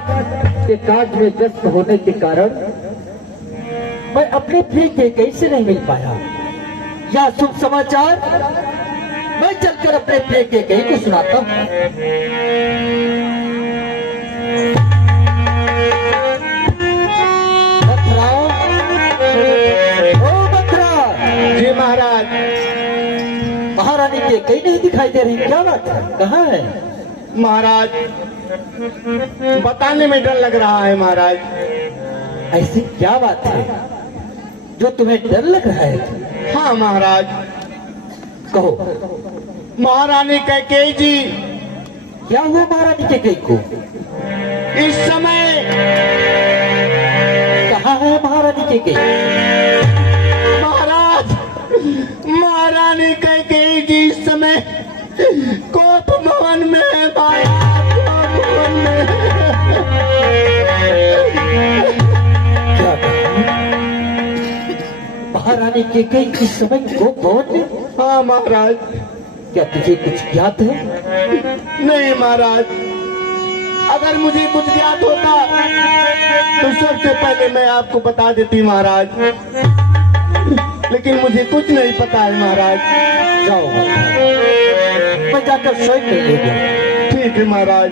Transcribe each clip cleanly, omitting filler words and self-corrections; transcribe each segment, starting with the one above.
के कार्य में व्यस्त होने के कारण मैं अपने प्रिय के कैसे नहीं मिल पाया। यह शुभ समाचार मैं चलकर अपने प्रिय के कहीं को सुनाता हूँ। जी महाराज। महारानी के कहीं नहीं दिखाई दे रही, क्या बात है, कहाँ है? महाराज बताने में डर लग रहा है महाराज। ऐसी क्या बात है जो तुम्हें डर लग रहा है? हाँ महाराज। कहो। महारानी कैकेयी जी। क्या हुआ महारानी कैकेयी को? इस समय कहाँ है महारानी कैकेयी? महाराज महारानी कैकेयी जी इस समय कोप भवन में है महाराज, कोप भवन में। क्या महारानी कैकेयी इस समय कोप भवन में? हाँ महाराज। क्या तुझे कुछ ज्ञात है? नहीं महाराज, अगर मुझे कुछ ज्ञात होता तो सबसे पहले मैं आपको बता देती महाराज, लेकिन मुझे कुछ नहीं पता है महाराज। जाओ मैं जाकर स्वयं ले लेगा। ठीक है महाराज।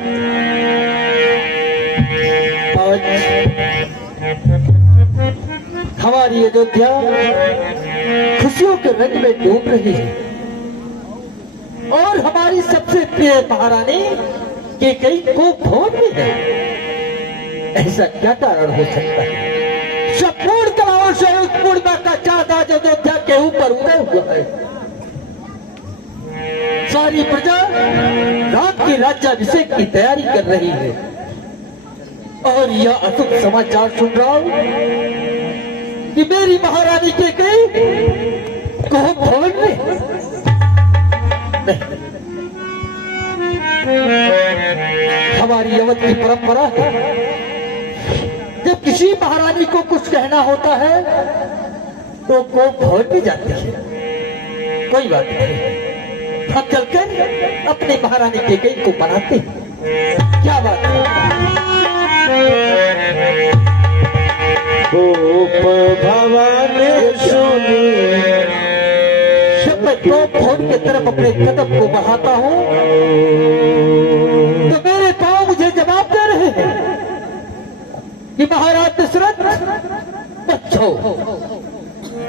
हमारी अयोध्या खुशियों के रंग में डूब रही है और हमारी सबसे प्रिय महारानी कैकेयी को भवन में है। ऐसा क्या कारण हो सकता है? संपूर्ण कलाओं से उस पूर्णिमा का चांद आज अयोध्या के ऊपर उदय हुआ है। सारी प्रजा रात की राज्याभिषेक की तैयारी कर रही है और यह अशुभ समाचार सुन रहा हूं कि मेरी महारानी कैकेयी को भवन में हमारी अवध की परंपरा है, जब किसी महारानी को कुछ कहना होता है तो को भवन में जाती है। कोई बात नहीं, हम चलकर अपने महारानी कैकेयी को बनाते हैं। क्या बात है? कोप भवन सुनी। जब मैं कोप भवन की तरफ अपने कदम को बढ़ाता हूं तो मेरे पांव मुझे जवाब दे रहे हैं कि महाराज दशरथ मत जाओ।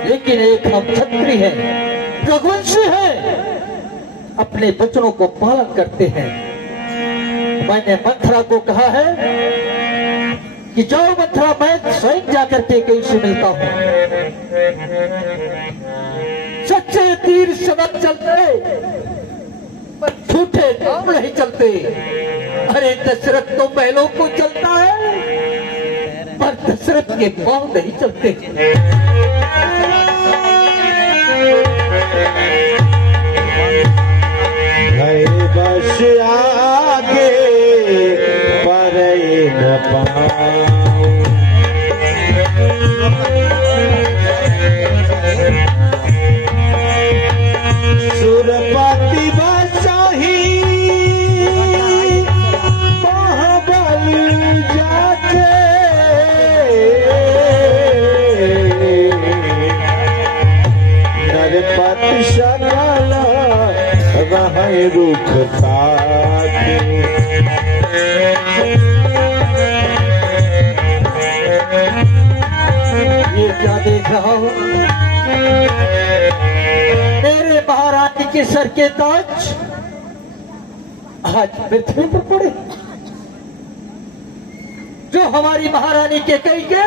लेकिन एक हम क्षत्रिय हैं, रघुवंशी हैं, अपने वचनों को पालन करते हैं। मैंने मंथरा को कहा है कि जाओ मंथरा, मैं स्वयं जाकर कैकेयी से मिलता हूं। सच्चे तीर सनक चलते पर झूठे नाम नहीं चलते। अरे दशरथ तो महलों को चलता है पर दशरथ के पांव नहीं चलते। बस आगे पर न पाऊं। सुरपति बसाही महाबल जाके नरपति सकल वह रुख ताके। ये क्या देख रहा हूं? मेरे महारानी के सर के ताज आज पृथ्वी पर पड़े, जो हमारी महारानी कैकेयी के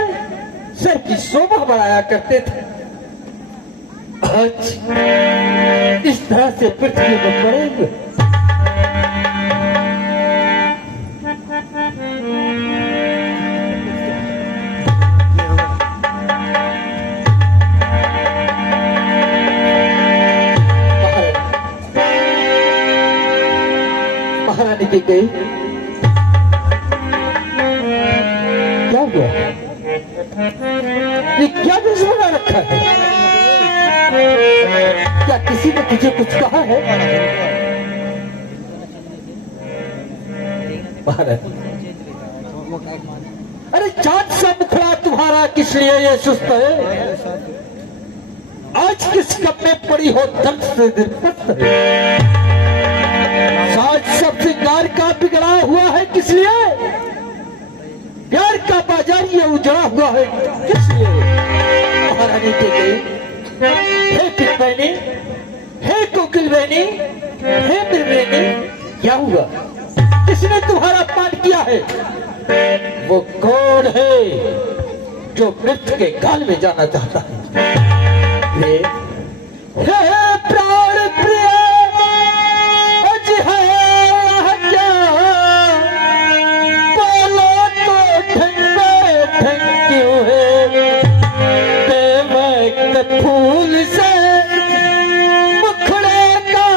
सर की शोभा बढ़ाया करते थे, आज इस तरह से पृथ्वी पर पड़ेंगे। महारानी कैकेयी क्या हुआ? ये क्या देश बना रखा है? क्या किसी ने तुझे कुछ कहा है? महारानी अरे चांद सा मुखड़ा तुम्हारा किस लिए ये सुस्त है? आज किस कप में पड़ी हो दर्द से दिलपस्त है? साज सब श्रृंगार का बिगड़ा हुआ है किस लिए? प्यार का बाजार ये उजड़ा हुआ है किस लिए? महारानी के गई हे पिलबैनी, हे कोकिल बहनी, हे बिरबैनी, क्या हुआ? किसने तुम्हारा अपमान किया है? वो कौन है जो मृत्यु के काल में जाना चाहता है? हे प्राण प्रिय अज है क्या? बोलो तो ठंडे ठंड क्यों है? बेमक्त फूल से मुखड़े का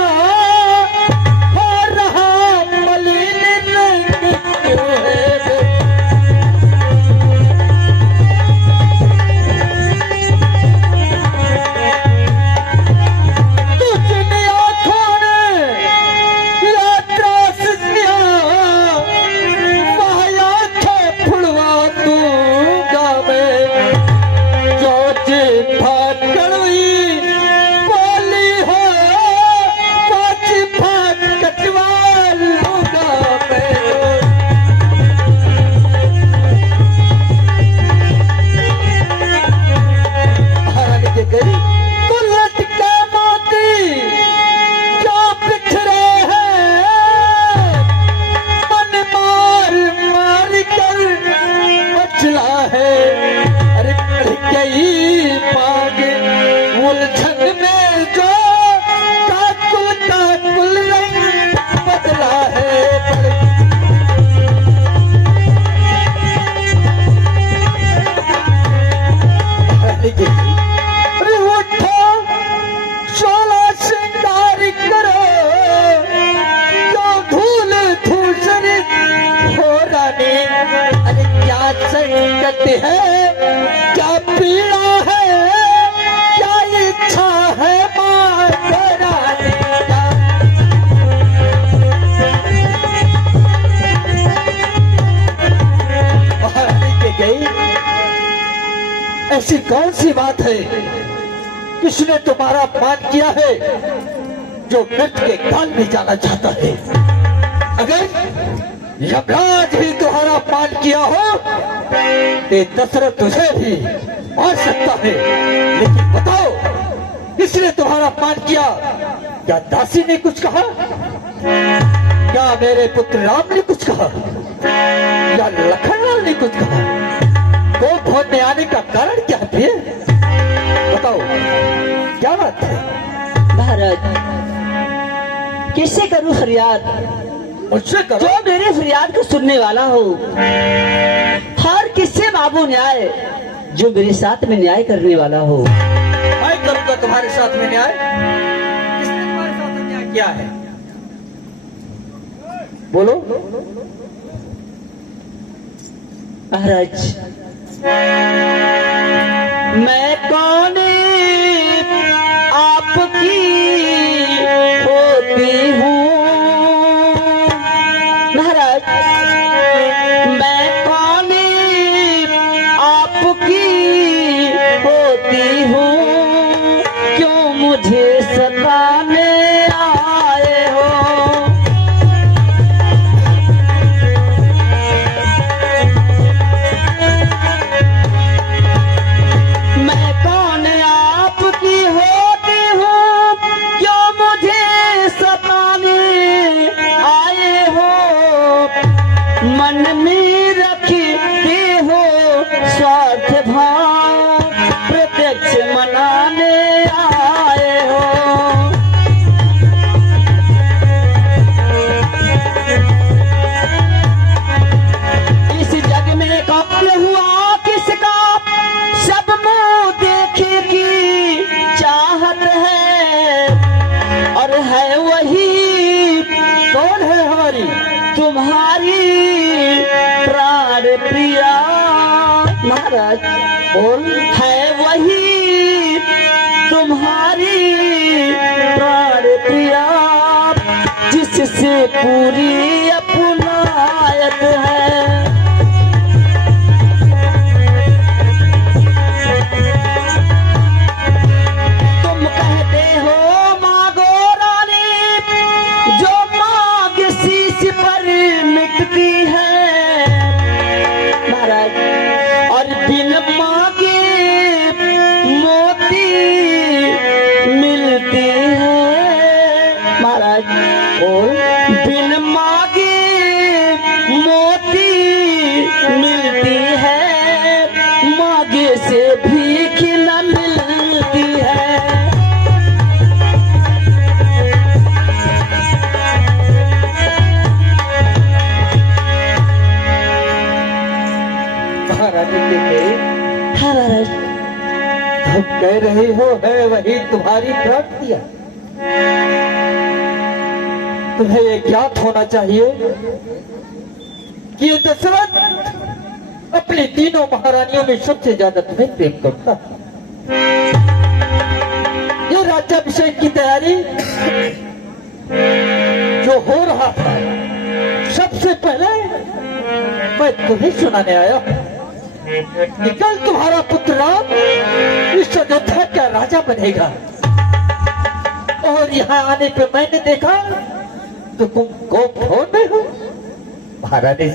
हो रहा मलिन रंग क्यों है? संकट है क्या? पीड़ा है क्या? इच्छा है मां कराने का? महारानी के गई ऐसी कौन सी बात है? किसने तुम्हारा अपमान किया है जो मृत्यु के काल में जाना चाहता है? अगर यमराज भी तुम्हारा अपमान किया हो तो दशरथ तुझे भी मार सकता है। लेकिन बताओ किसने तुम्हारा अपमान किया? क्या दासी ने कुछ कहा? क्या मेरे पुत्र राम ने कुछ कहा? या लखनलाल ने कुछ कहा? कोप भवन में आने का कारण क्या है? बताओ क्या बात है? महाराज किससे करूं फरियाद? मुझसे करो। जो मेरे फरियाद को सुनने वाला हो। हर किससे मांगू न्याय जो मेरे साथ में न्याय करने वाला हो। मैं करूंगा तुम्हारे साथ में न्याय। किसने तुम्हारे साथ में न्याय किया है? बोलो। महाराज मैं कौन आपकी होती हूँ? महाराज मैं कौन आपकी होती हूँ? क्यों मुझे सताने आए हो? मैं कौन आपकी होती हूँ? क्यों मुझे सताने आए हो? मन में रखते हो स्वार्थ भाव, प्रत्यक्ष मनाने आए हो। इस जग में कौन हुआ किसका? सब मुंह देखे की चाहत है, और है वही कौन है हमारी? तुम्हारी प्राण प्रिया। महाराज बोल। है वही तुम्हारी प्राण प्रिया, जिससे पूरी अपनायत है। महारानी के हाँ महाराज। तुम कह रही हो है वही तुम्हारी प्राप्तियां। तुम्हें ये ज्ञात होना चाहिए कि ये दशरथ अपनी तीनों महारानियों में सबसे ज्यादा तुम्हें प्रेम करता है। ये राज्याभिषेक की तैयारी जो हो रहा था, सबसे पहले मैं तुम्हें सुनाने आया हूं कि कल तुम्हारा पुत्र राम इस अयोध्या का राजा बनेगा। और यहाँ आने पे मैंने देखा तो तुम गोप फोड़ में हो। महारानी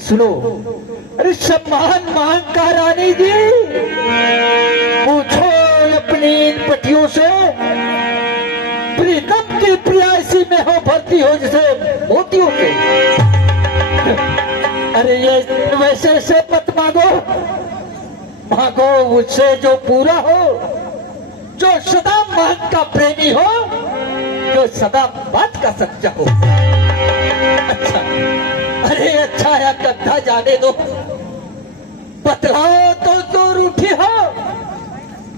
सुनो, अरे सम्मान का रानी जी, पूछो अपनी इन पटियों से, प्रीतम की प्रियासी में हो भर्ती हो जैसे मोतियों से। अरे ये वैसे से मत मांगो, मांगो उससे जो पूरा हो, जो सदा मान का प्रेमी हो, जो सदा बात का सच्चा हो। अच्छा, अरे अच्छा या कद्दा जाने दो, बतलाओ तो दूर उठी हो,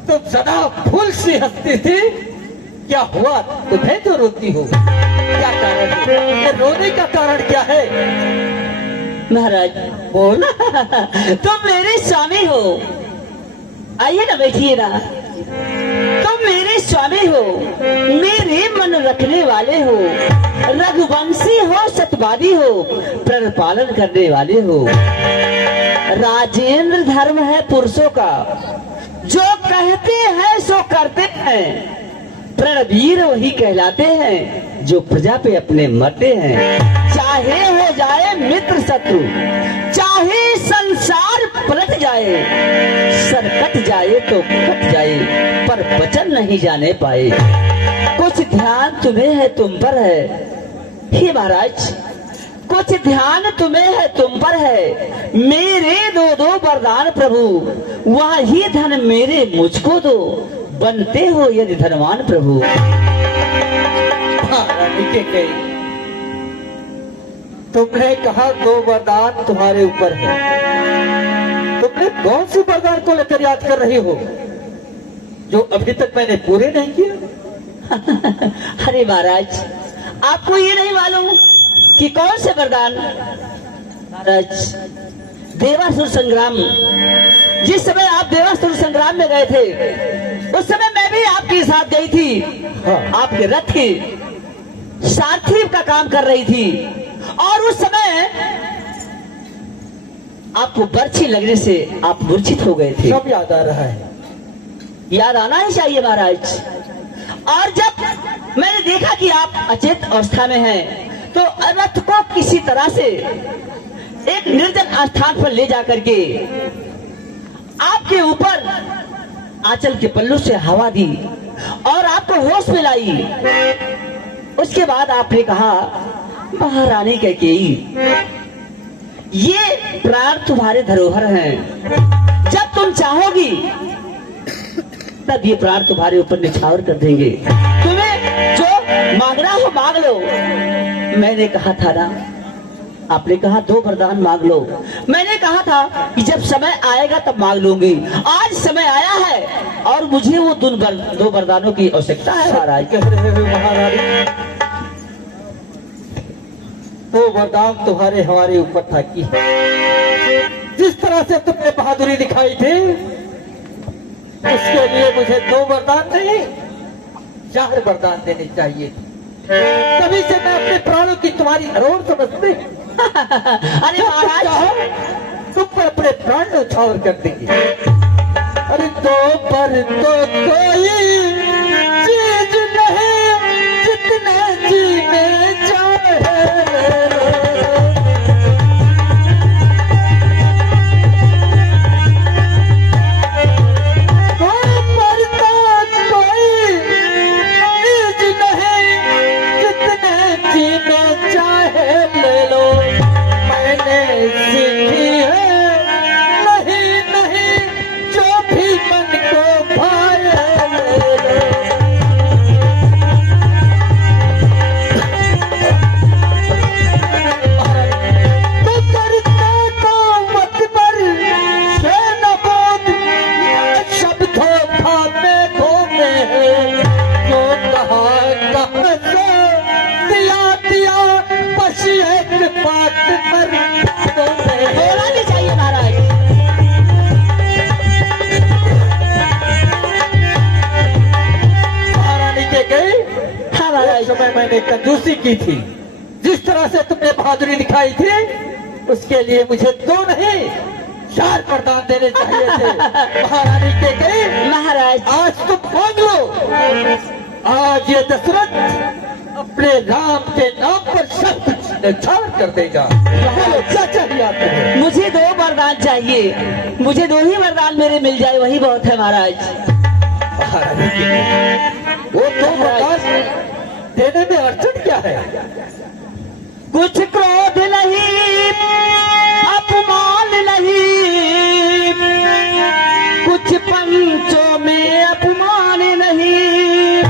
तुम सदा फूल सी हंसती थी, क्या हुआ तुम्हें जो रोती हो? क्या कारण है? ये रोने का कारण क्या है? महाराज बोल। तुम मेरे स्वामी हो, आइए ना बैठिए ना। तुम मेरे स्वामी हो, मेरे मन रखने वाले हो, रघुवंशी हो, सतवादी हो, प्रण पालन करने वाले हो। राजेंद्र धर्म है पुरुषों का, जो कहते हैं सो करते हैं। प्रणवीर वही कहलाते हैं जो प्रजा पे अपने मरते हैं। चाहे हो जाए मित्र शत्रु, चाहे संसार पलट जाए, सर कट जाए तो कट जाए, पर वचन नहीं जाने पाए। कुछ ध्यान तुम्हें है तुम पर है हे महाराज, कुछ ध्यान तुम्हें है तुम पर है। मेरे दो वरदान प्रभु, वही धन मेरे मुझको दो, बनते हो यदि धनवान प्रभु। महारानी के कही, तुमने कहा 2 वरदान तुम्हारे ऊपर है, तुमने कौन सी वरदान को लेकर याद कर रही हो जो अभी तक मैंने पूरे नहीं किए? अरे महाराज, आपको ये नहीं मालूम कि कौन से वरदान? महाराज, देवासुर संग्राम, जिस समय आप देवासुर संग्राम में गए थे, उस समय मैं भी आपके साथ गई थी। हाँ। आपके रथ की सारथी का काम कर रही थी, और उस समय आपको बर्छी लगने से आप मूर्छित हो गए थे। सब याद आ रहा है। याद आना ही चाहिए महाराज। और जब मैंने देखा कि आप अचेत अवस्था में हैं, तो रथ को किसी तरह से एक निर्जन स्थान पर ले जाकर के आपके ऊपर आंचल के पल्लू से हवा दी और आपको होश में लाई। उसके बाद आपने कहा, महारानी कैकेयी, ये प्राण तुम्हारे धरोहर हैं, जब तुम चाहोगी तब ये प्राण तुम्हारे ऊपर निछावर कर देंगे। तुम्हें जो मांगना हो मांग लो। मैंने कहा था ना, आपने कहा 2 वरदान मांग लो। मैंने कहा था कि जब समय आएगा तब मांग लूंगी। आज समय आया है और मुझे वो 2 वरदानों की आवश्यकता है महाराज। कह रहे हो महारानी, 2 वरदान तुम्हारे हमारे ऊपर था कि जिस तरह से तुमने बहादुरी दिखाई थी, उसके लिए मुझे 2 वरदान नहीं 4 वरदान देने चाहिए। तभी से मैं अपने प्राणों की तुम्हारी धरोहर समझती। अरे महाराज, तुम पर अपने प्राण न्यौछावर कर देंगे। अरे 2 पर तो कोई चीज नहीं जितना जीने चाहे। कंजूसी की थी, जिस तरह से तुमने बहादुरी दिखाई थी, उसके लिए मुझे 2 नहीं 4 वरदान देने चाहिए थे। महारानी के कई महाराज आज तुम मांग लो। आज ये दशरथ अपने राम के नाम पर सब कुछ न्यौछावर कर देगा। बोलो क्या चाहिए आपको? मुझे 2 वरदान चाहिए, मुझे 2 ही वरदान मेरे मिल जाए वही बहुत है महाराज। महारानी के वो 2 वरदान देने में अड़चन क्या है? कुछ क्रोध नहीं, अपमान नहीं, कुछ पंचों में अपमान नहीं,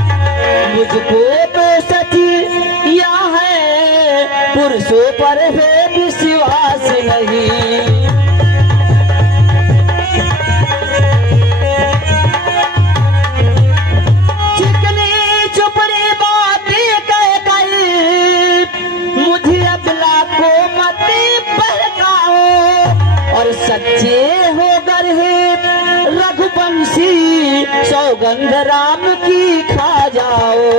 मुझको तो सच या है पुरुषों पर है विश्वास नहीं। चिकनी चुपड़ी बातें कह कर मुझे अबला को मत बहकाओ, और सच्चे हो गए रघुवंशी सौगंध राम की खा जाओ।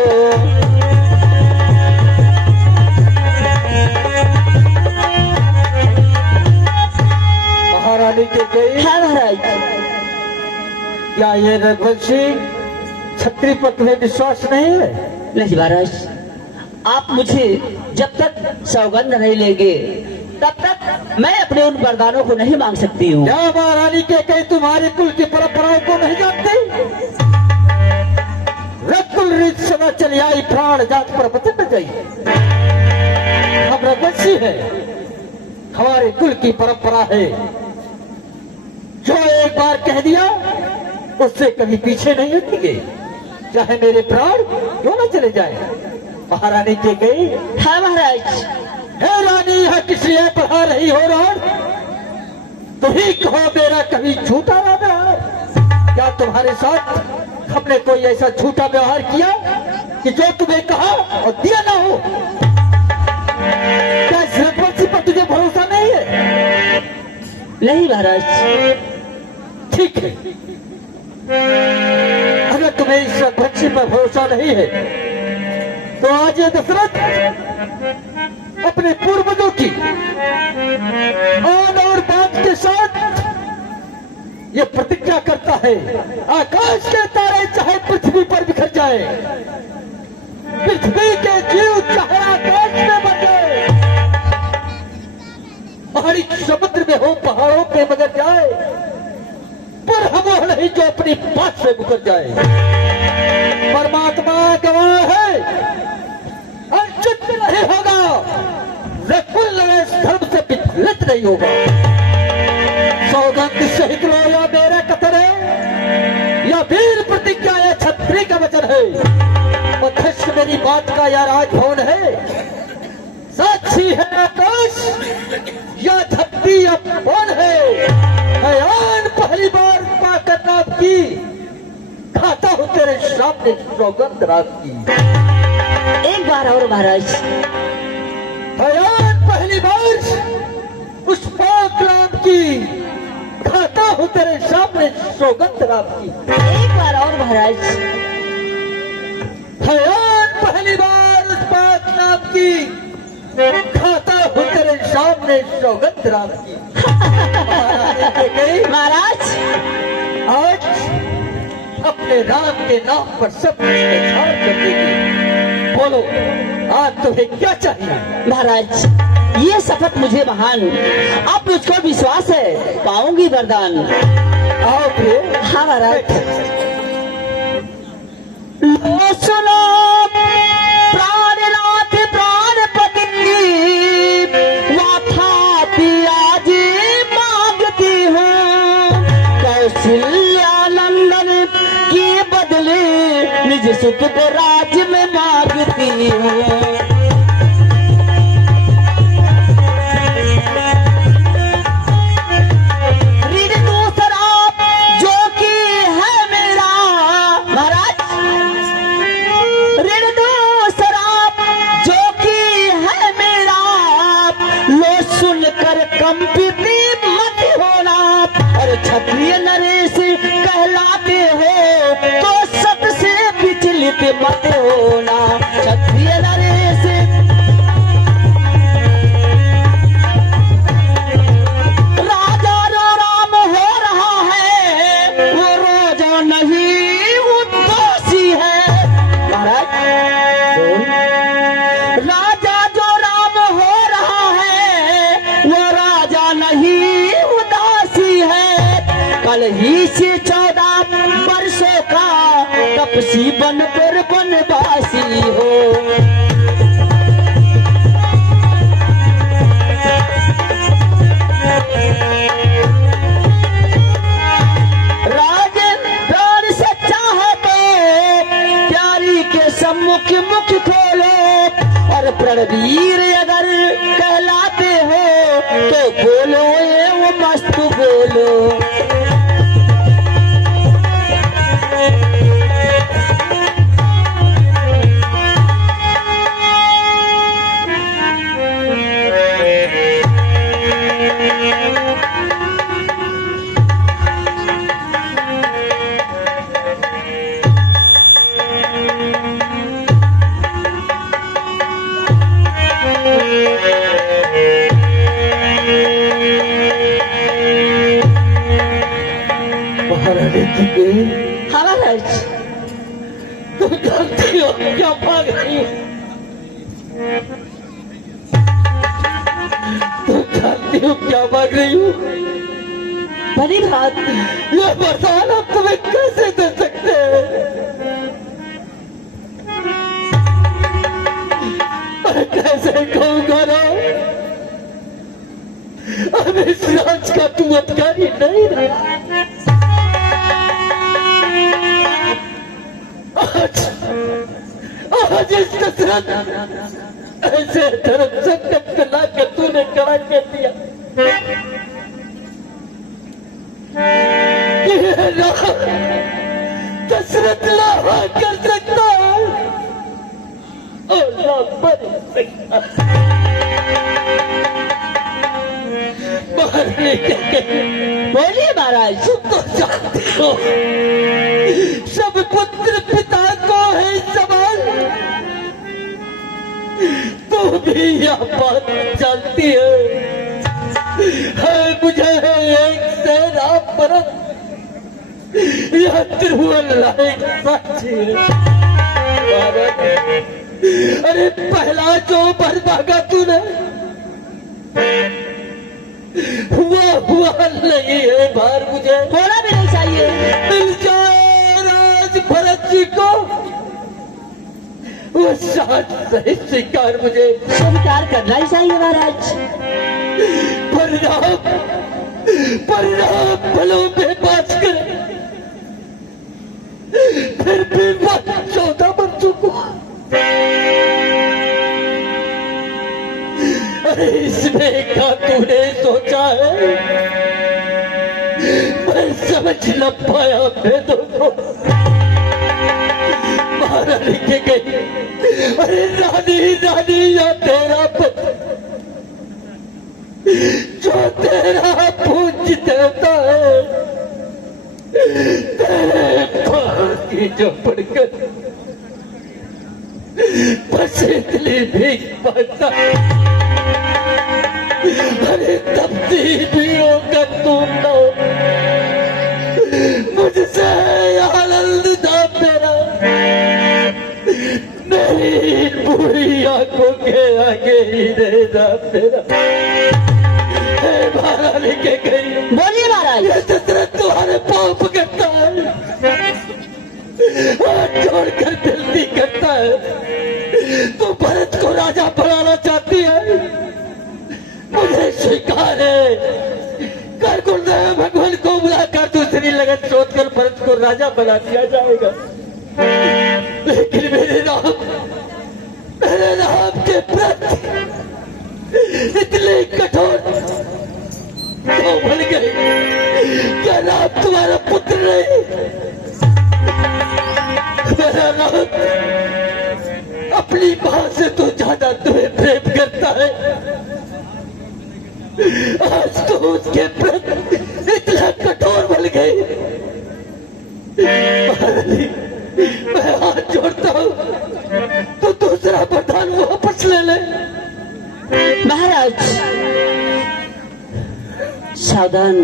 महारानी के गई हाँ महाराज। क्या ये रघुवंशी छत्री पर तुम्हें विश्वास नहीं है? नहीं महाराज, आप मुझे जब तक सौगंध नहीं लेंगे तब तक मैं अपने उन वरदानों को नहीं मांग सकती हूँ। क्या महारानी के कहीं तुम्हारे कुल की परंपराओं को नहीं जानते? रकुल रीत सदा चली आई, प्राण जात पर वचन न जाई। हम रघुवंशी है, हमारे कुल की परंपरा है, जो एक बार कह दिया उससे कभी पीछे नहीं हटेंगे, चाहे मेरे प्राण क्यों न चले जाए। महारानी के गई हाँ महाराज। हे रानी, यह किस लिए पढ़ा रही हो रान? तुम ही कहो मेरा कभी झूठा व्यवहार। क्या तुम्हारे साथ हमने कोई ऐसा झूठा व्यवहार किया कि जो तुम्हें कहा और दिया ना हो? क्या इस रघुवंशी पर तुझे भरोसा नहीं है? नहीं महाराज। ठीक है, अगर तुम्हें इस रघुवंशी पर भरोसा नहीं है तो आज ये दशरथ अपने पूर्वजों की आन और बात के साथ ये प्रतिज्ञा करता है, आकाश के तारे चाहे पृथ्वी पर बिखर जाए, पृथ्वी के जीव चाहे आकाश में बन जाए, पहाड़ी समुद्र में हो, पहाड़ों पे मगर जाए, पर हम वो नहीं जो अपनी बात से मुकर जाए। परमात्मा गवाह है, अंचित नहीं होगा, रकुल धर्म से विचलित नहीं होगा। सौगंध सहित लो या मेरा कथन है, या वीर प्रतिज्ञा या छत्री का वचन है, मध्यस्थ मेरी बात का या राजभवन है, साक्षी है आकाश या धरती या कौन है, हयान पहली बार पाकर नाम की, खाता हूं तेरे सामने सौगंध रात की। एक बार और महाराज। हयान पहली बार उस पाक राम की, खाता हूं तेरे सामने सौगंध राम की। एक बार और महाराज। हयान पहली बार उस पाक राम की, खाता हूं तेरे सामने सौगंध राम की। महाराज आज अपने राम के नाम पर सब कुछ न्यौछावर कर देगी। बोलो आज तुम्हें क्या चाहिए? महाराज, ये शपथ मुझे महान, अब मुझको विश्वास है पाऊंगी वरदान। आओ फिर। हाँ महाराज। लो सुनो प्राणनाथ प्राणपति वाथा आज मांगती हूँ, कौशल्यानंदन के बदले निज सुख को राज्य में मांगती हूँ। कंपित मत होना, और क्षत्रिय नरेश कहलाते हो तो सत से विचलित मत होना। क्षत्रिय नरेश काल ही से 14 वर्षों का तपसी बन पर बनवासी हो। मुख मुख खोलो और प्रणवीर अगर कहलाते हो तो बोलो ये वो मस्त बोलो। महाराज तुम जानती हो क्या भाग रही हो? तुम जानती हो क्या भाग रही हो? भली बात। ये वरदान हम तुम्हें कैसे दे सकते हैं? मैं कैसे कहूँगा ना, अब इस राज का तुम अधिकारी नहीं रहा। आज इस दशरथ ऐसे धर्म संकट को लाकर तूने खड़ा कर दिया कि दशरथ लाहा कर सकता है और ना बन सकता। बोलिए महाराज। तुम तो जानते हो सब पुत्र पिता को है सवाल, तू भी यह बात जानती है मुझे एक सेना परत यह त्रिभुवन एक साक्षी है। अरे पहला जो भर भागा तूने हुआ नहीं है बार, मुझे थोड़ा भी नहीं चाहिए। मिल जाए राज भरत जी को वो साथ सही स्वीकार मुझे स्वीकार करना ही चाहिए महाराज। परिणाम फलों में बात करे फिर भी बात 14 वर्षों को। अरे इसमें क्या तूने सोचा है? मैं समझ न पाया भेदों को। महारानी के गई, अरे रानी या तेरा पति जो तेरा पूज देता है, तेरे पार की जो पड़कर बस इतनी भीख मांगता है। अरे तब भी होकर तू लो मुझसे आनंद ना मेरा, मेरी बुरी आंखों के आगे ही रहना मेरा। महारानी के गई। बोलिए महाराज। ये दशरथ तुम्हारे पाँव पकड़ता है, हाथ जोड़कर विनती करता है, तू भरत को राजा बनाना चाहती है, मुझे स्वीकार है। कर गुरुदेव भगवान को बुलाकर दूसरी लगन शोध कर भरत को राजा बना दिया जाएगा। लेकिन मेरे नाम के प्रति इतने कठोर क्यों बन गए? क्या नाम तुम्हारा पुत्र नहीं? मेरा नाम अपनी मां से तो ज्यादा तुम्हें प्रेम करता है। आज तो उसके प्रति इतना कठोर बन गई। मैं हाथ जोड़ता हूँ तो दूसरा वरदान वापस ले ले। महाराज सावधान।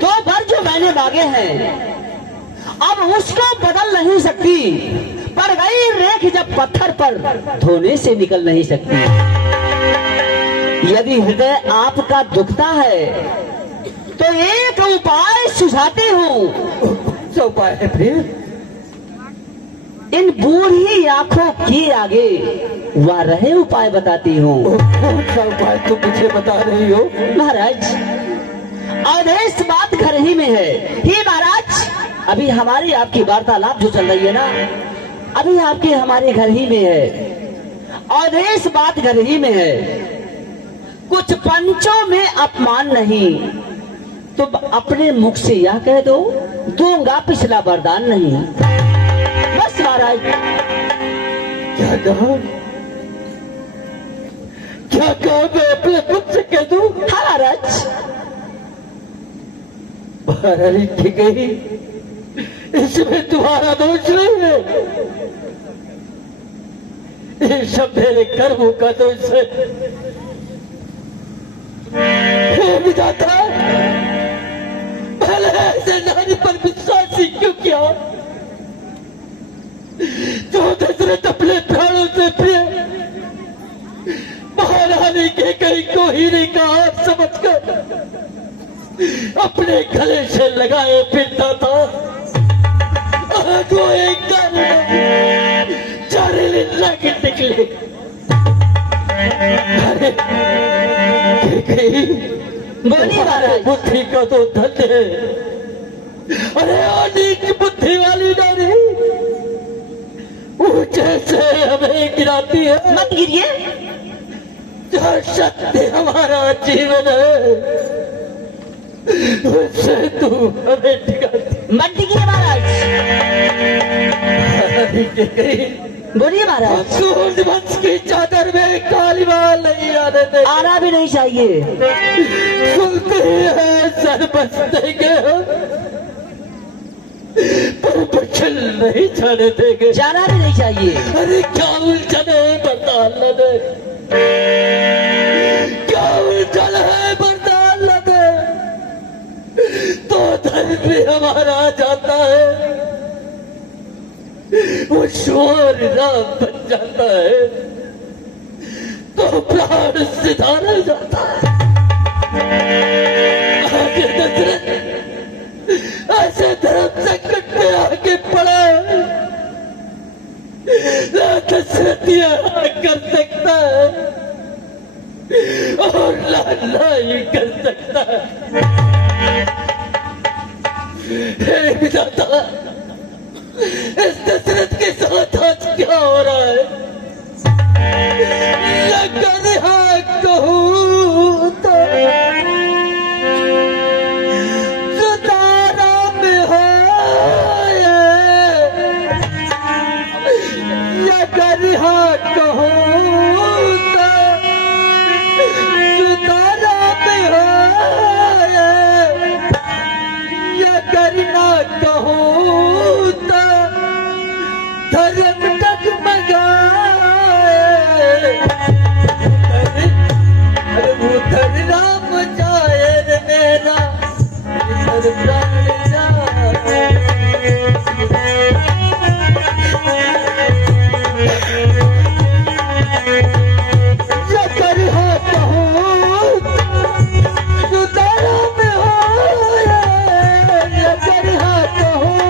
2 बार जो मैंने मांगे हैं अब उसको बदल नहीं सकती, पर गई रेख जब पत्थर पर धोने से निकल नहीं सकती। यदि हृदय आपका दुखता है तो एक उपाय सुझाती हूँ। सब उपाय है प्रिय। इन बूढ़ी आंखों के आगे वह रहे उपाय बताती हूँ। कौन सा उपाय तुम मुझे बता रही हो? महाराज, आदेश बात घर ही में है। ही महाराज, अभी हमारी आपकी वार्तालाप जो चल रही है ना, अभी आपके हमारे घर ही में है। आदेश बात घर ही में है। कुछ पंचों में अपमान नहीं, तो अपने मुख से यह कह दो, दूंगा पिछला वरदान नहीं। बस महाराज। क्या कहा? क्या कहा? मैं अपने मुख से कह दूं? हाँ महाराज। महारानी की गई, इसमें तुम्हारा दोष नहीं है, ये सब मेरे कर्मों का दोष है। हे विधाता, पहले ऐसे नारी पर विश्वास ही क्यों किया जो दशरथ अपने प्राणों से प्रिय महारानी के कई को हीरे का हाथ समझकर अपने गले से लगाए फिरता था। आज वो एक जहरीला के निकले। अरे बोलिए महाराज। बुद्धि का तो धन है। अरे अनेक बुद्धि वाली नारी वो जैसे हमें गिराती है। मत गिरिए। जो सत्य हमारा जीवन है उससे तू हमें टिकाती। मत गिरिए महाराज। बोलिए महाराज। सूर्यवंश की चादर में काली बाल नहीं आने दे। आना भी नहीं चाहिए। सुनते हैं सर बसते के पर बचल नहीं जाने देंगे। जाना भी नहीं चाहिए। अरे क्या उलझन है बरदान न दे, क्या उलझन है बरदान न दे, तो धन भी हमारा जाता है, वो शोर राम बन जाता है, तो प्राण सिधारा जाता है। आगे दशरथ ऐसे धर्म संकट में आगे पड़ा, ना दशरथ यह कर सकता है और ना ही कर सकता है। हे विधाता, इस दशरथ के साथ आज क्या हो रहा है? अगर हाँ कहूँ तो सुधारा में हो, अगर हाँ कहूँ तो सुधारा में हो, अगर ना कहूँ तो धर्म डगमगाए। अरे उधर राम जाए रे मेरा, इधर प्राण जाए। अगर हाँ कहूँ सुधारा में हो, अगर हाँ कहूँ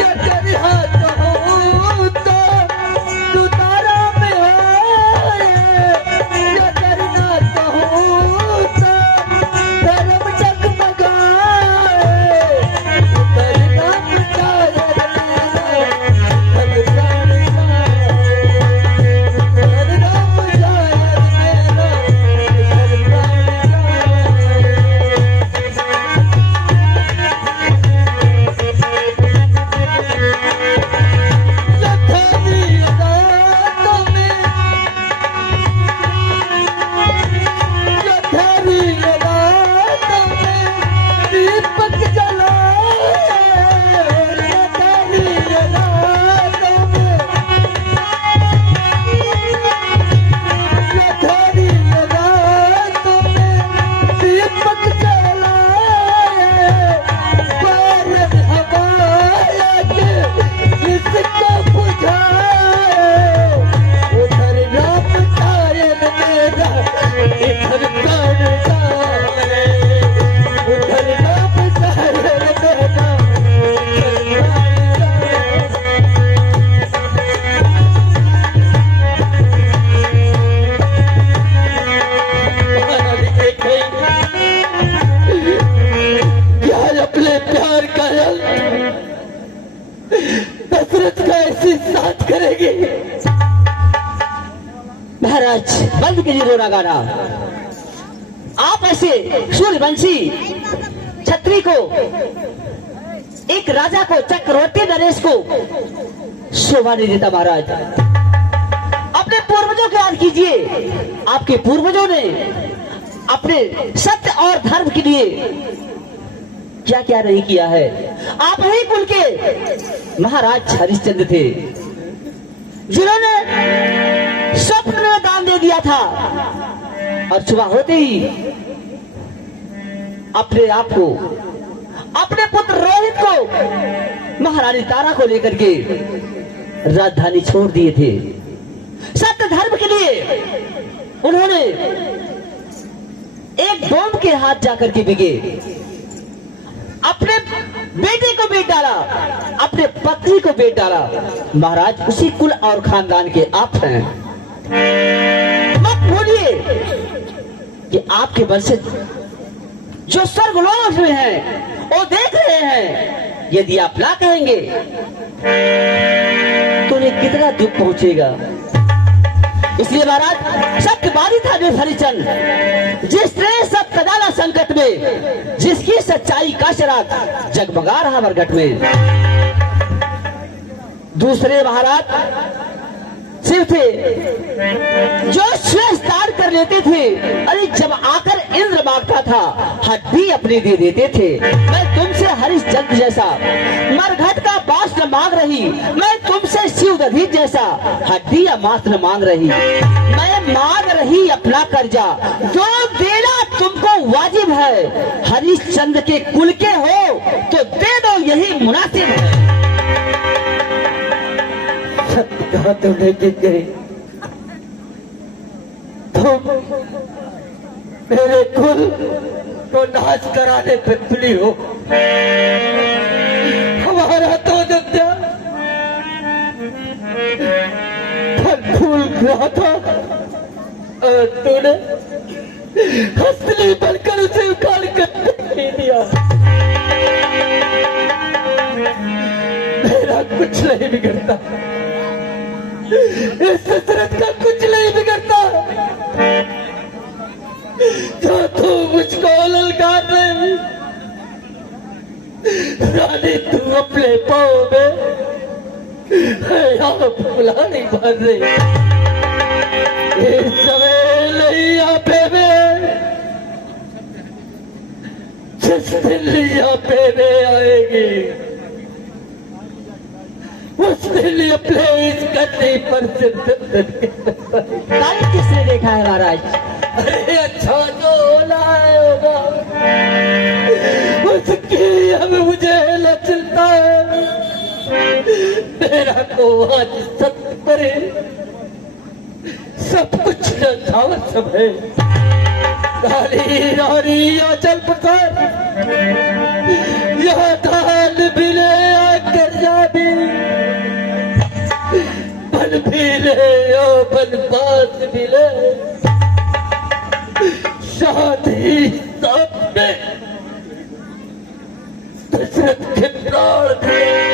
अगर हाँ कहूँ तो सुधारा में हो, महाराज, बंद कीजिए रोना गाना। आप ऐसे सूर्यवंशी छत्री को, एक राजा को, चक्रवर्ती नरेश को शोभा नहीं देता महाराज। अपने पूर्वजों को याद कीजिए। आपके पूर्वजों ने अपने सत्य और धर्म के लिए क्या क्या नहीं किया है। आप ही कुल के महाराज हरिश्चंद्र थे, जिन्होंने स्वप्न में दान दे दिया था और सुबह होते ही अपने आप को, अपने पुत्र रोहित को, महारानी तारा को लेकर के राजधानी छोड़ दिए थे। सत्य धर्म के लिए उन्होंने एक डोम के हाथ जाकर के बिके, अपने बेटे को बेच डाला, अपने पत्नी को बेच डाला। महाराज उसी कुल और खानदान के आप हैं। मत भूलिए कि आपके वंशज जो स्वर्गलोक में हैं, वो देख रहे हैं। यदि आप ना कहेंगे तो उन्हें कितना दुख पहुंचेगा। इसलिए महाराज सत्यवादी था वे हरिचंद, जिसने सब कदाला संकट में, जिसकी सच्चाई का शराब जगमगा रहा मरघट में। दूसरे महाराज शिव थे, जो श्रेष्ठ दान कर लेते थे। अरे जब आकर इंद्र मांगता था, हड्डी अपनी दे देते थे। मैं तुमसे हरिश्चंद्र जैसा मरघट का बास न मांग रही, मैं तुमसे शिवदधि जैसा हड्डी या मांस न मांग रही। मैं मांग रही अपना कर्जा, जो देना तुमको वाजिब है। हरिश्चंद्र के कुल के हो तो दे दो, यही मुनासिब है। कहा तुमने गिर गई, तुम मेरे कुल को नाश कराने पे तुली हो। हमारा तो दत्या फल फूल रहा था और तूने हंसली बनकर उसे उखाड़ कर दे दिया। मेरा कुछ नहीं बिगड़ता, इस दशरथ का कुछ नहीं बिगड़ता। जो तू मुझको ललकार रही, रानी तू अपने पाँव में आप फुलानी भर रही। इस समय नहीं आपे में, जिस दिन यहाँ पे में आएगी उस दिन अपने इस गद्दे पर से किसने देखा है महाराज? अरे अच्छा जो होगा उसकी अब मुझे न चलता है। मेरा को आज सत्य करे सब कुछ न था सब है। गाली नारी या चल प्रसाद यह दान बिले आकर जा भी बन भी ले ओ बन बात भी ले, शादी सब में दशरथ के प्राण दिए।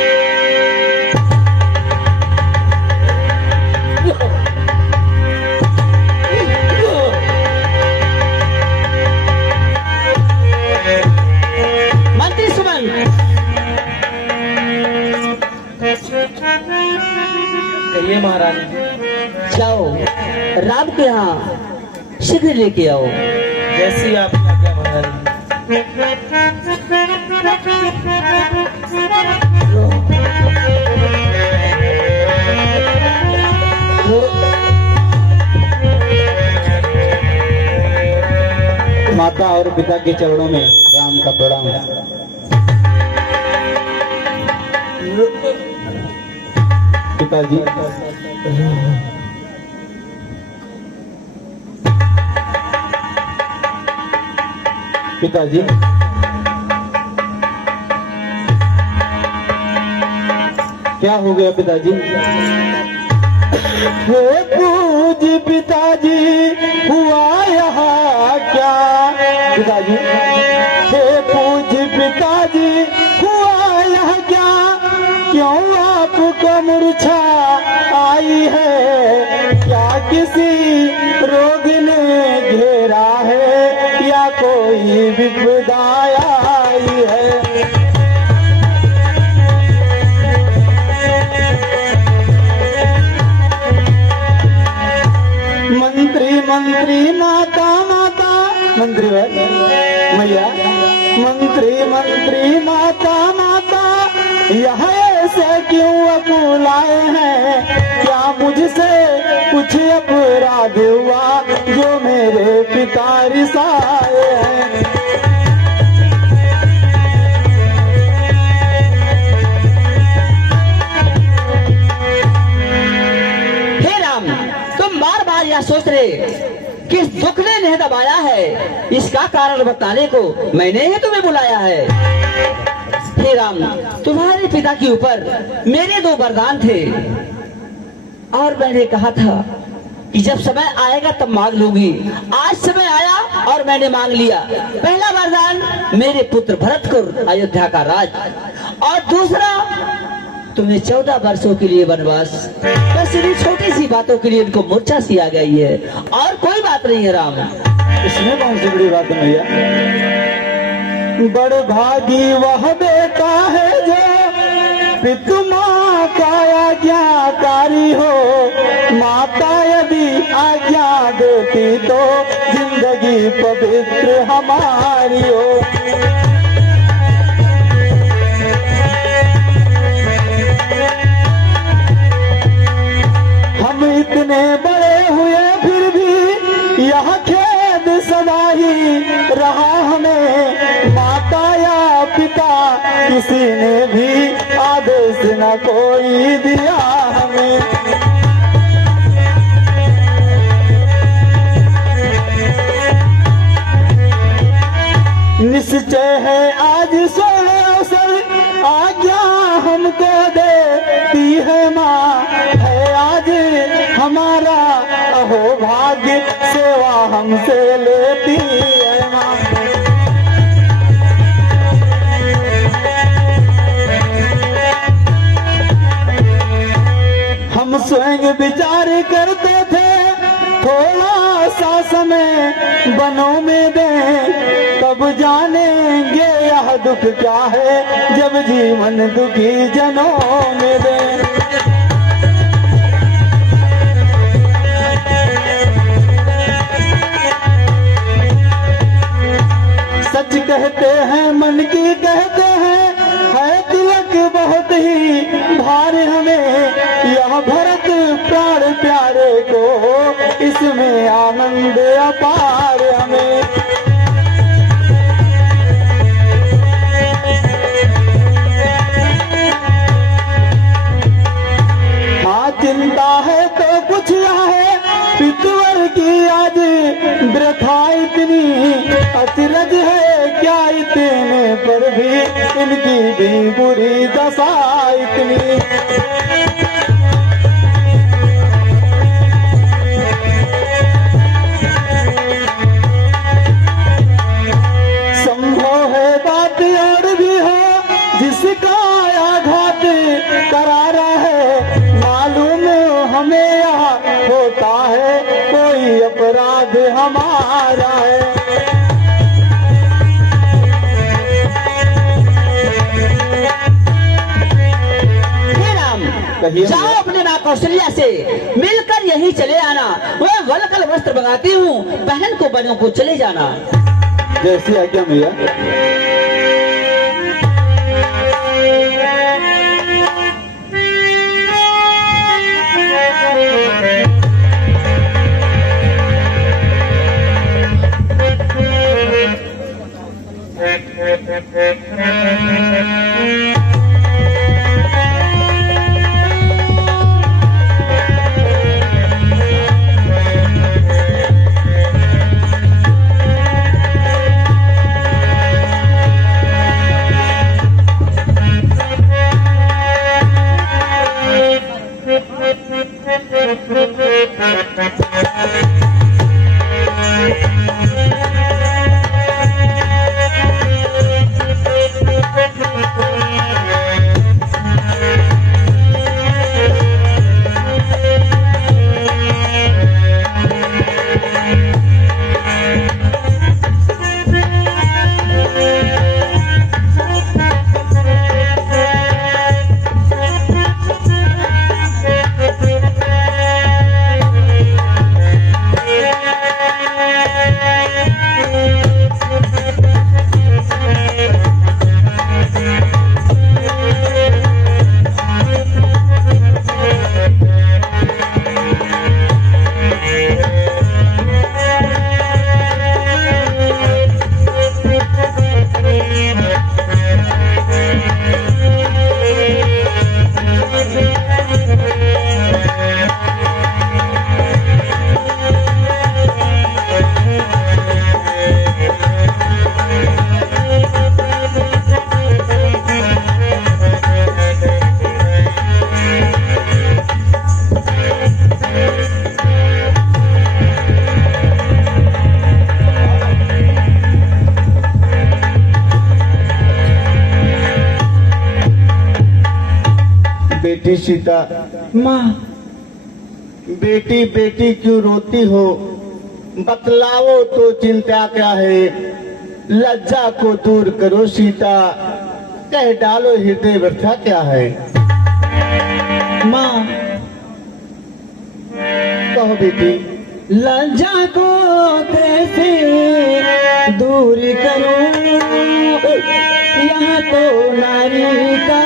मंत्री सुमन, कहिए महारानी। जाओ राम के यहाँ शीघ्र लेके आओ। जैसी आप आज्ञा महारानी। माता और पिता के चरणों में राम का प्रणाम है। पिताजी, पिताजी, क्या हो गया पिताजी? हे पूज पिताजी, हुआ यहाँ क्या? पिताजी, हे पूज पिताजी, हुआ यहाँ क्या? क्यों आपको मूर्छा आई है? क्या किसी कोई विपदा आई है। मंत्री मंत्री माता माता मंत्री मैया मंत्री मंत्री माता माता यह ऐसे क्यों अकुलाए हैं? क्या मुझसे कुछ अपराध हुआ जो मेरे पिता रिसाए हैं? हे राम, तुम बार बार यह सोच रहे कि इस दुख ने नहीं दबाया है, इसका कारण बताने को मैंने ही तुम्हें बुलाया है। हे राम, तुम्हारे पिता के ऊपर मेरे 2 वरदान थे और मैंने कहा था कि जब समय आएगा तब मांग लूंगी। आज समय आया और मैंने मांग लिया। पहला वरदान मेरे पुत्र भरत को अयोध्या का राज, और दूसरा तुम्हें 14 वर्षों के लिए वनवास। बस इन्हीं छोटी सी बातों के लिए इनको मूर्छा सी आ गई है और कोई बात नहीं है राम। इसमें कौन सी बड़ी बात है भैया? बड़ भागी वह बेटा है जो पितु माँ का आज्ञाकारी हो। माता यदि आज्ञा देती तो जिंदगी पवित्र हमारी हो। हम इतने बड़े हुए फिर भी यह खेद सदा ही रहा हमें। माता या पिता किसी ने भी आदेश न कोई दिया हमें। निश्चय है आज सोए अवसर आज्ञा हमको देती है माँ। है आज हमारा अहो भाग्य सेवा हमसे लेती है माँ। हम स्वयं विचार करते थे थोड़ा सा समय बनों में दें, तब जानेंगे यह दुख क्या है जब जीवन दुखी जनों में दें। सच कहते हैं मन की कहते हैं, है तिलक बहुत ही भार हमें। यह भरत प्राण प्यारे को इसमें आनंद अपार हमें। हाँ चिंता है तो कुछ है पितवर की आज वृथा इतनी। अचरज है क्या इतने पर भी इनकी भी बुरी दशा इतनी। संभव है बात और भी हो जिसका आघात करारा है। मालूम हमें यहाँ होता है कोई अपराध हमारा है। जाओ अपने माँ कौशल्या से मिलकर यहीं चले आना। वह वलकल वस्त्र मंगाती हूँ, बहन को बनों को चले जाना। जैसी आज्ञा भैया। सीता। माँ, बेटी बेटी क्यों रोती हो, बतलाओ तो चिंता क्या है। लज्जा को दूर करो सीता, कह डालो हृदय व्यथा क्या है। माँ, कहो बेटी। लज्जा को कैसे दूर करूं, यहाँ तो नारी का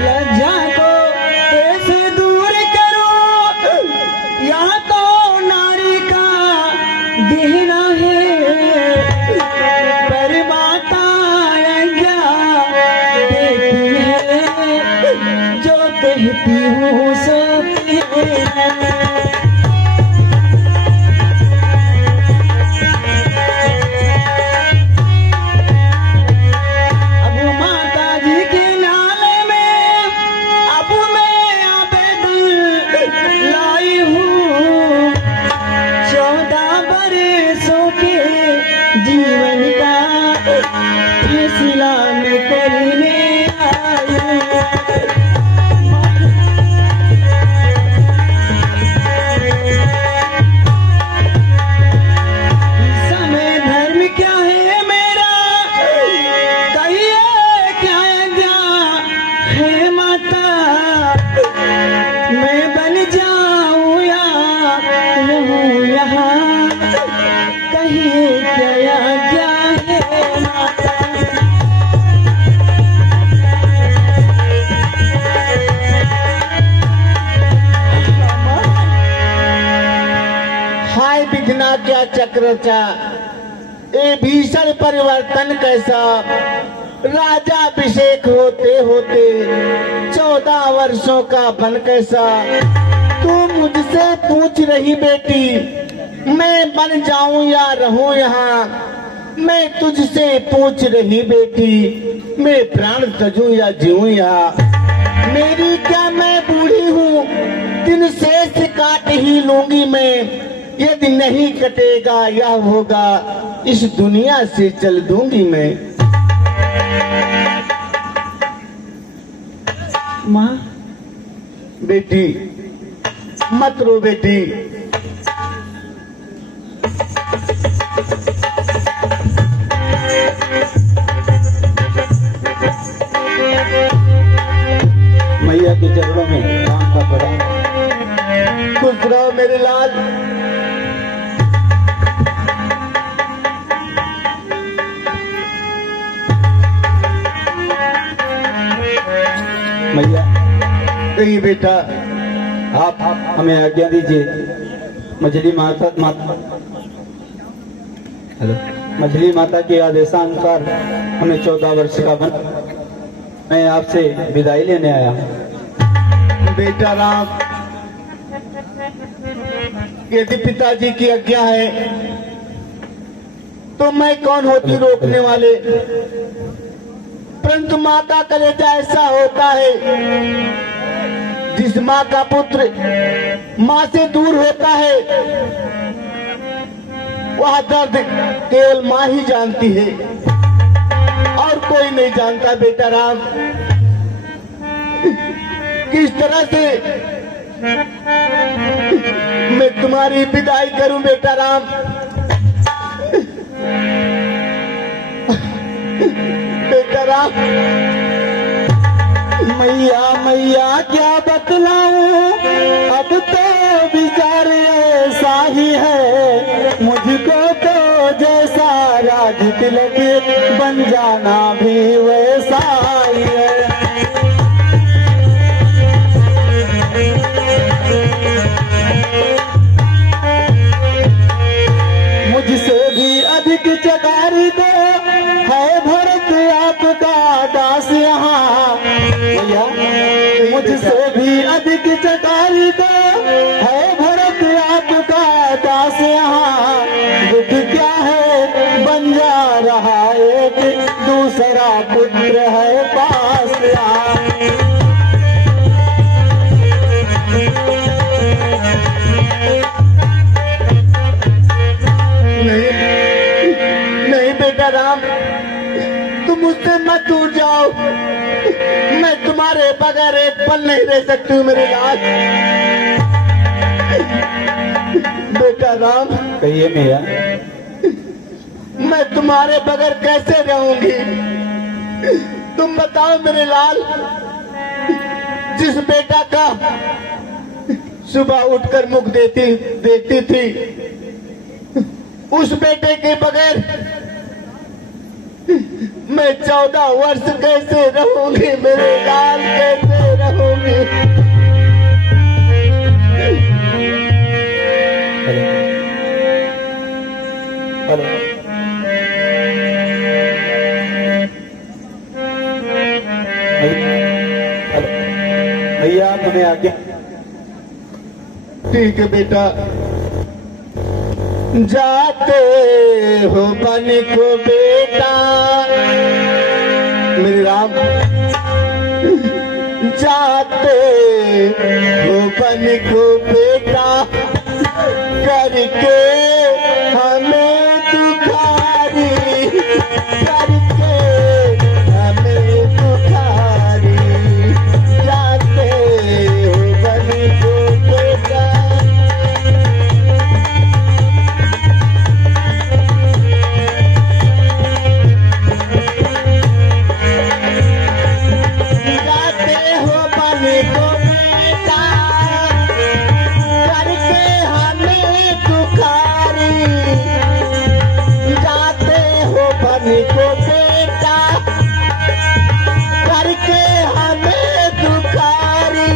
लज्जा को कैसे दूर करूं, यहाँ तो नारी का देना है। पर माता आज्ञा देती है, जो कहती हूँ सो अब माता जी के नाले में अब मैं आवेदन लाई हूँ। 14 बरसों के जीवन का फैसला मैं करने आई हूँ। समय धर्म क्या है मेरा, कहिए क्या आज्ञा है माता। मैं बन जाऊं या रहूं यहाँ, कहिए क्या आज्ञा है माता। हाय विघ्ना क्या चक्र चा, ए भीषण परिवर्तन कैसा। राजा अभिषेक होते होते 14 वर्षों का बन कैसा। तू मुझसे पूछ रही बेटी, मैं बन जाऊं या रहूं यहाँ। मैं तुझसे पूछ रही बेटी, मैं प्राण तजूं या जीऊं यहाँ। मेरी क्या मैं बूढ़ी हूँ, दिन शेष काट ही लूंगी मैं। यदि नहीं कटेगा यह होगा, इस दुनिया से चल दूंगी मैं। माँ, बेटी मत रो बेटी। मैया के चरणों में काम का पड़ा। खुश रहो मेरे लाल। मैया कहिए बेटा। आप हमें आज्ञा दीजिए। मछली माता हेलो, मछली माता के आदेशानुसार हमें 14 वर्ष का बन, मैं आपसे विदाई लेने आया हूँ। बेटा राम, यदि पिताजी की आज्ञा है तो मैं कौन होती रोकने वाले। परंतु माँ का कलेजा ऐसा होता है, जिस माँ का पुत्र माँ से दूर होता है वह दर्द केवल माँ ही जानती है और कोई नहीं जानता। बेटा राम, किस तरह से मैं तुम्हारी विदाई करूं बेटा राम। बेटा राम, मैया मैया क्या बतलाऊं, अब तो विचार ऐसा ही है। मुझको तो जैसा राज तिलक बन जाना भी वैसा ही है। मुझसे भी अधिक चकारी दो, है भरत आपका दास यहाँ। भैया, मुझसे भी अधिक चकारी दो, है भरत आपका दास यहाँ। दुख क्या है, बन जा रहा एक दूसरा पुत्र है पास यहाँ। बेटा राम, तुम मुझसे मत दूर जाओ। मैं तुम्हारे बगैर एक पल नहीं रह सकती हूँ मेरे लाल। बेटा राम, कहिए मैया। मैं तुम्हारे बगैर कैसे रहूंगी? तुम बताओ मेरे लाल। जिस बेटा का सुबह उठकर मुख देखती थी, उस बेटे के बगैर मैं 14 वर्ष कैसे रहूंगी मेरे लाल, कैसे रहूंगी? हेलो, भैया आप हमें आगे। ठीक है बेटा। जाते हो बन को बेटा मेरे राम, जाते हो बन को बेटा, करके हमें दुखारी, करके हमें दुखारी। जाते हो बन को बेटा, को बेटा, करके हमें दुखारी,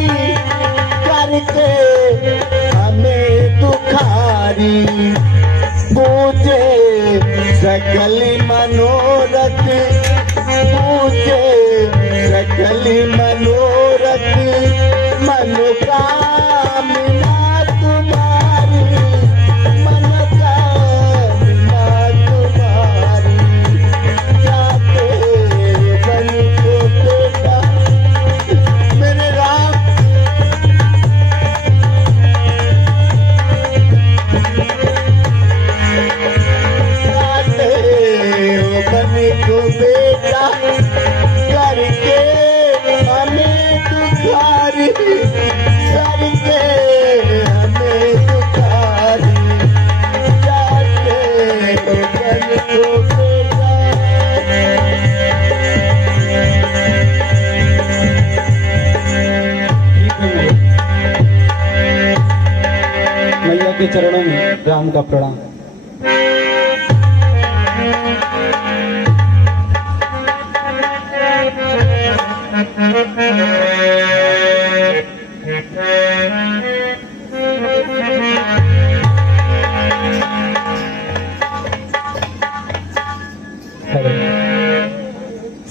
करके हमें दुखारी। पूजे सकल मनोरथ, पूजे सकल मनोरथ, मनोकामना तुम्हारी, मनोकामना तुम्हारी। जाते बन को बेटा मेरे राम, जाते बन को बेटा, करके हमें दुखारी, करके हमें दुखारी। जाते बन को बेटा, मैया के चरणों में राम का प्रणाम।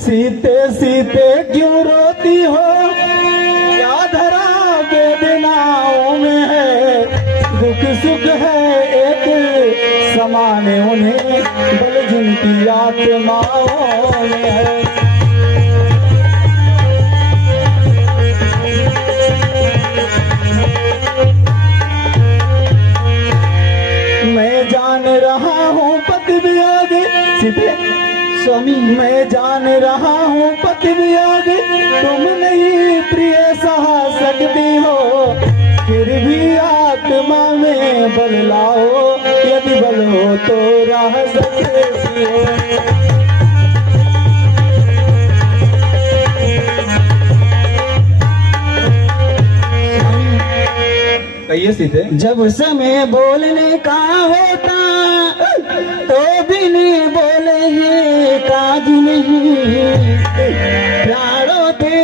सीते सीते क्यों रोती हो, क्या धरा वेदनाओं में है? दुख सुख है एक समान उन्हें, बल जिनकी आत्माओं में है। मैं जान रहा हूँ पति वियोग, सीधे स्वामी मैं जान रहा हूँ पति वियोग, तुम नहीं प्रिय सहा सकती हो, फिर भी आत्मा में बल लाओ, यदि बल हो तो रह सकती हो। कहिए सीधे। जब समय बोलने का होता तो बिन बोले ही काज नहीं, प्राणों पे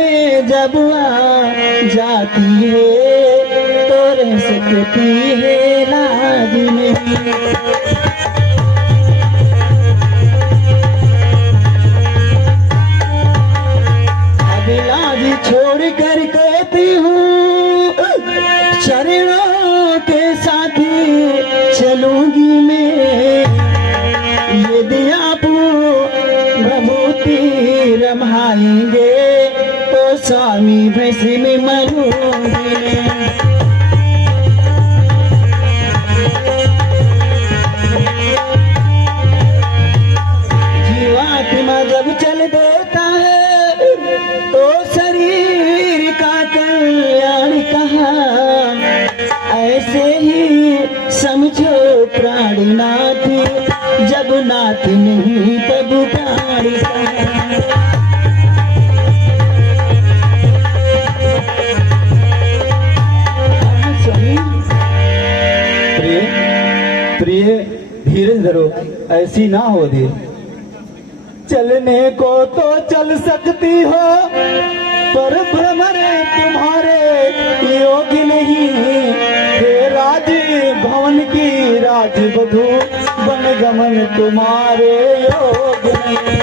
जब आ जाती है तो रह सकती है लाज नहीं। अब लाज छोड़ कर कहती हूँ, चरणों के साथी चलूंगी मैं, यदि आप प्रभुति रमाएंगे तो स्वामी भैसी में मरूंगी मैं। जब नाथ नहीं तब प्राण कहाँ। प्रिय प्रिय धीरज धरो, ऐसी ना हो दे। चलने को तो चल सकती हो पर भ्रमर तुम्हारे योग्य नहीं। हे राज भवन की राजवधू बन गमन तुम्हारे योग्य नहीं।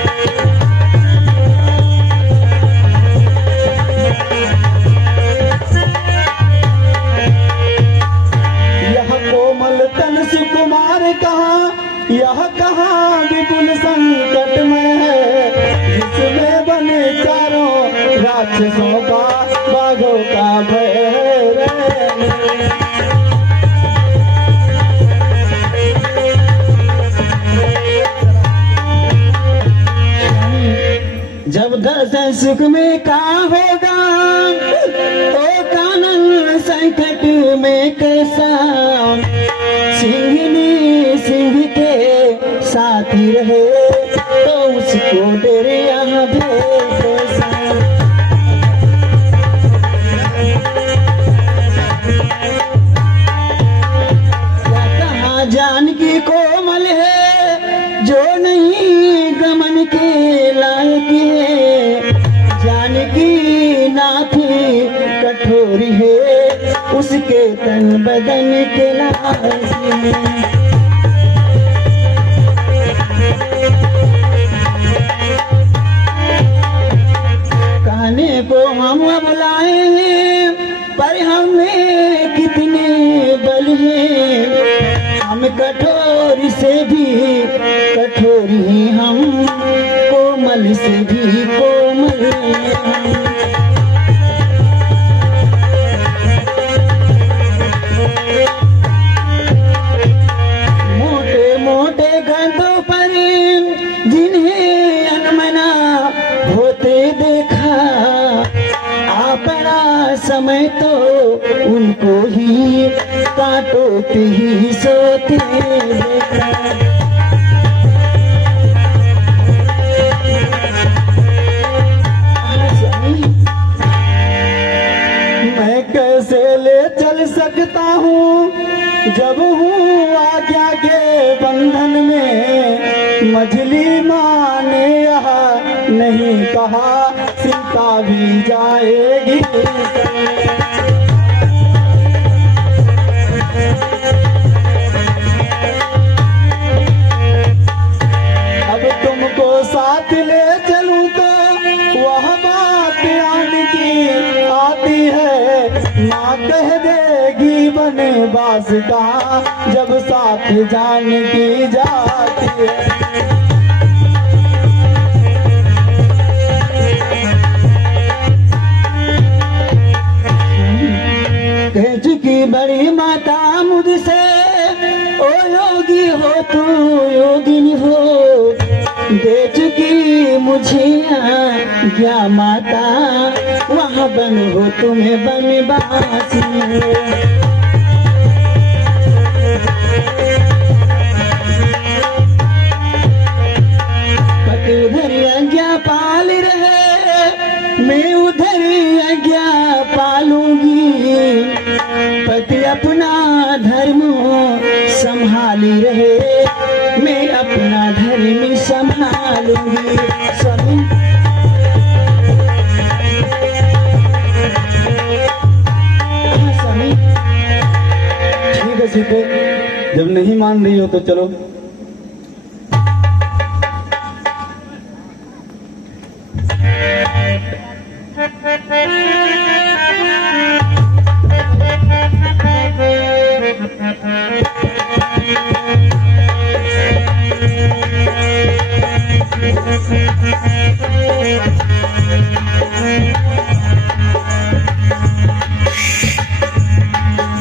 कोमल तन सुकुमार कहाँ, यह कहाँ विपुल संकट में है, जिसमें बने चारों राक्षसों का बाघों का भय है। जब दर्शन सुख में कहाँ होगा, ओ कानन संकट में कैसा। सिंहनी सिंह के साथी रहे तो उसको तेरे यहाँ भेजा। कहाँ जानकी कोमल है जो नहीं गमन के लायक है। जानकी नाथी कठोरी है उसके तन बदन के लायक है। कहने को हम बुलाएंगे पर हमें कितने बल है। हम कठोर से भी कठोर ही हम, कोमल से भी कोमल हम। मोटे मोटे गंधों पर जिन्हें अनमना होते देखा, अपना समय तो उनको ही कांटों पे ही सोते देखा। मैं कैसे ले चल सकता हूँ जब हूँ आज्ञा के बंधन में। मझली माँ ने यह नहीं कहा सीता भी जाएगी। अब तुमको साथ ले चलूं तो वह बात आने की आती है। माँ कह देगी वनवास का जब साथ जाने की जाती है। कह चुकी बड़ी माता मुझसे, ओ योगी हो तू योगिनी हो। दे चुकी मुझे आज्ञा माता, वहाँ बन हो तुम्हें बनवासी हो। पति उधर आज्ञा पाल रहे, मैं उधर आज्ञा पालूंगी। पति अपना धर्म संभाली रहे, मैं अपना धर्म संभालूंगी। स्वामी स्वामी ठीक है सीते, जब नहीं मान रही हो तो चलो।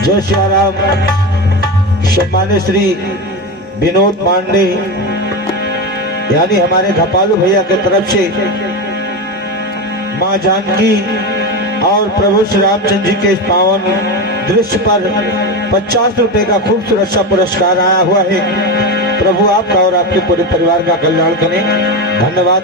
जय श्री राम। सम्मानित श्री विनोद पांडे यानी हमारे घपालू भैया के तरफ से मां जानकी और प्रभु श्री रामचंद्र जी के इस पावन दृश्य पर 50 रुपए का खूबसूरत सा पुरस्कार आया हुआ है। प्रभु आपका और आपके पूरे परिवार का कल्याण करें। धन्यवाद।